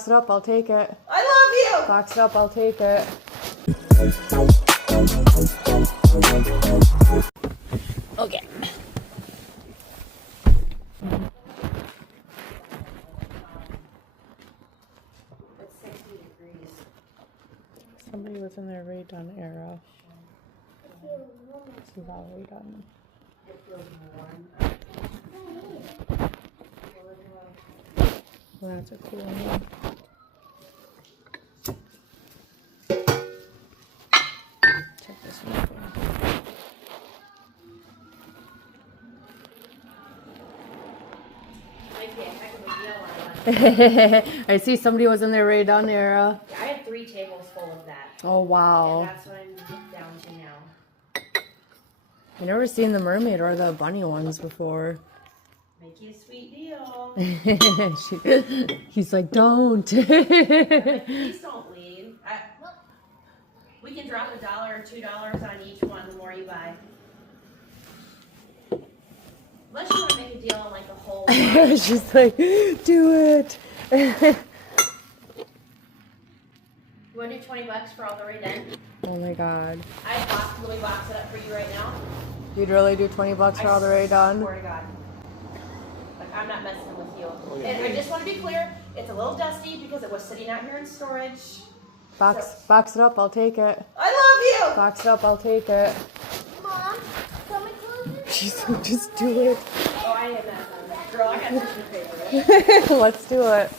Box it up, I'll take it. I love you! Box it up, I'll take it. Okay. It's 60 degrees. Somebody was in their redone era. This is all redone. It feels warm. Well, that's a cool one. Check this one out. I see somebody was in their redone era. Yeah, I had 3 tables full of that. Oh wow. And that's what I'm down to now. I've never seen the mermaid or the bunny ones before. Make you a sweet deal. He's like, don't. Please don't leave. We can drop $1 or $2 on each one the more you buy. Unless you want to make a deal on like the whole line. She's like, do it. You want to do $20 for all the right then? Oh my god. Let me box it up for you right now. You'd really do $20 for all the way done? Swear to God. Like, I'm not messing with you. And I just want to be clear, it's a little dusty because it was sitting out here in storage. Box it up, I'll take it. I love you! Box it up, I'll take it. Mom, can we close it? She's like, just do it. Oh, I am that. Girl, I got tissue paper. Let's do it.